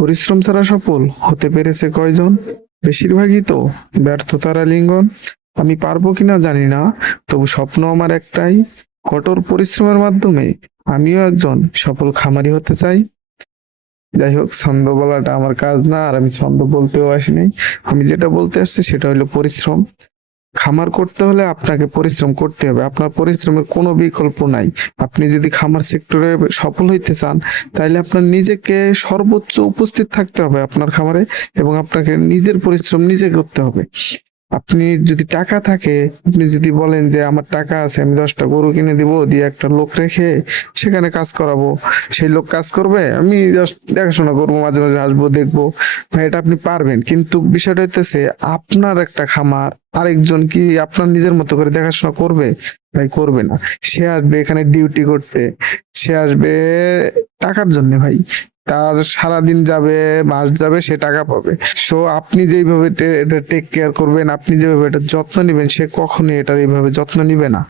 পরিশ্রম ছাড়া সফল হতে পেরেছে কয়জন? বেশিরভাগই তো ব্যর্থতার আলিঙ্গন। আমি পারবো কিনা জানি না, তবু স্বপ্ন আমার একটাই, কঠোর পরিশ্রমের মাধ্যমে আমিও একজন সফল খামারি হতে চাই। যাই হোক, ছন্দ বলাটা আমার কাজ না, আর আমি ছন্দ বলতেও আসিনি। আমি যেটা বলতে আসছি সেটা হলো পরিশ্রম। খামার করতে হলে আপনাকে পরিশ্রম করতে হবে, আপনার পরিশ্রমের কোনো বিকল্প নাই। আপনি যদি খামার সেক্টরে সফল হইতে চান, তাহলে আপনার নিজেকে সর্বোচ্চ উপস্থিত থাকতে হবে আপনার খামারে, এবং আপনাকে নিজের পরিশ্রম নিজে করতে হবে। আপনি যদি টাকা থাকে, আপনি যদি বলেন যে আমার টাকা আছে, আমি 10টা গরু কিনে দিব, দিয়ে একটা লোক রেখে সেখানে কাজ করাবো, সেই লোক কাজ করবে, আমি জাস্ট দেখাশোনা করবো, মাঝে মাঝে আসবো, দেখবো, ভাই এটা আপনি পারবেন। কিন্তু বিষয়টা হইতেছে, আপনার একটা খামার আরেকজন কি আপনার নিজের মতো করে দেখাশোনা করবে? ভাই করবে না। সে আসবে এখানে ডিউটি করতে, সে আসবে টাকার জন্য ভাই। তার সারাদিন যাবে, মাস যাবে, সে টাকা পাবে। সো আপনি যেইভাবে এটা টেক কেয়ার করবেন, আপনি যেভাবে এটা যত্ন নিবেন, সে কখনোই এটার এইভাবে যত্ন নিবে না।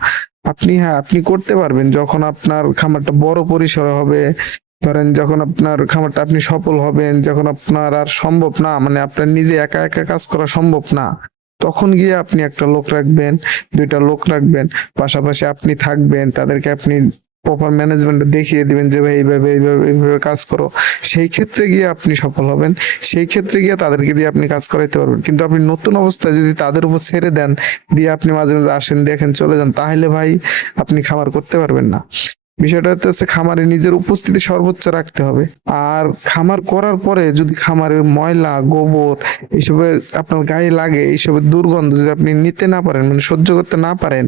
আপনি, হ্যাঁ, আপনি করতে পারবেন যখন আপনার খামারটা বড় পরিসরে হবে। ধরেন যখন আপনার খামারটা আপনি সফল হবেন, যখন আপনার আর সম্ভব না, মানে আপনার নিজে একা একা কাজ করা সম্ভব না, তখন গিয়ে আপনি একটা লোক রাখবেন, 2টা লোক রাখবেন, পাশাপাশি আপনি থাকবেন, তাদেরকে আপনি প্রপার ম্যানেজমেন্ট দেখিয়ে দিবেন যে ভাই এইভাবে এইভাবে এইভাবে কাজ করো। সেই ক্ষেত্রে গিয়ে আপনি সফল হবেন, সেই ক্ষেত্রে গিয়ে তাদেরকে দিয়ে আপনি কাজ করাইতে পারবেন। কিন্তু আপনি নতুন অবস্থায় যদি তাদের উপর ছেড়ে দেন, দিয়ে আপনি মাঝে মাঝে আসেন, দেখেন, চলে যান, তাহলে ভাই আপনি খামার করতে পারবেন না। বিষয়টা হচ্ছে খামারে নিজের উপস্থিতি সর্বোচ্চ রাখতে হবে। আর খামার করার পরে যদি খামারের ময়লা, গোবর এইসবের আপনার গায়ে লাগে, এইসবের দুর্গন্ধ যদি আপনি নিতে না পারেন, মানে সহ্য করতে না পারেন,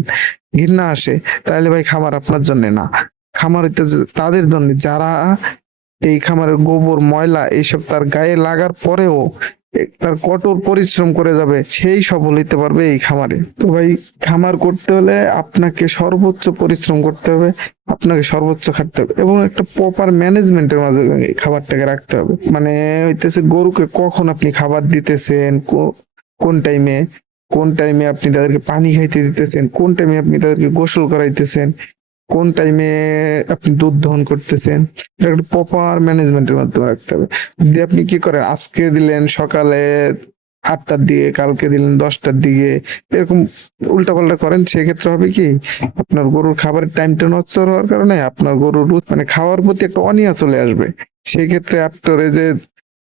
ঘৃণা আসে, তাহলে ভাই খামার আপনার জন্য না। খামার হইতেছে তাদের জন্য যারা এই খামারের গোবর, ময়লা এইসব তার গায়ে লাগার পরেও তার কঠোর পরিশ্রম করে যাবে, সেই সফল হইতে পারবে এই খামারে। তো ভাই, খামার করতে হলে আপনাকে সর্বোচ্চ পরিশ্রম করতে হবে, আপনাকে সর্বোচ্চ খাটতে হবে, এবং একটা প্রপার ম্যানেজমেন্টের মাঝে এই খাবারটাকে রাখতে হবে। মানে হইতেছে গরুকে কখন আপনি খাবার দিতেছেন, কোন টাইমে, কোন টাইমে আপনি তাদেরকে পানি খাইতে দিতেছেন, কোন টাইমে আপনি তাদেরকে গোসল করাইতেছেন, কোন টাইমে আপনি দুধ দহন করতেছেন, এটা একটা প্রপার ম্যানেজমেন্টের মাধ্যমে রাখতে হবে। যদি আপনি কি করেন, আজকে দিলেন সকালে 8টার দিকে, কালকে দিলেন 10টার দিকে, এরকম উল্টাপাল্টা করেন, সেক্ষেত্রে হবে কি, আপনার গরুর খাবারের টাইমটা নষ্ট হওয়ার কারণে আপনার গরুর মানে খাওয়ার প্রতি একটা অনীহা চলে আসবে। সেই ক্ষেত্রে আপনার এই যে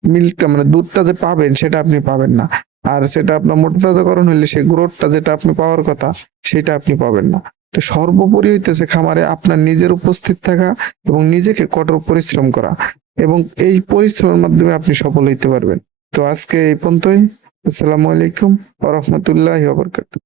মিল্কটা, মানে দুধটা যে পাবেন, সেটা আপনি পাবেন না। আর সেটা আপনার মোটাতাজাকরণ হইলে সেই গ্রোথটা যেটা আপনি পাওয়ার কথা, সেটা আপনি পাবেন না। তো সর্বোপরি হইতেছে খামারে আপনার নিজের উপস্থিত থাকা এবং নিজেকে কঠোর পরিশ্রম করা, এবং এই পরিশ্রমের মাধ্যমে আপনি সফল হইতে পারবেন। তো আজকে এই পর্যন্তই। আসসালামু আলাইকুম ওয়া রাহমাতুল্লাহি ওয়া বারাকাতুহু।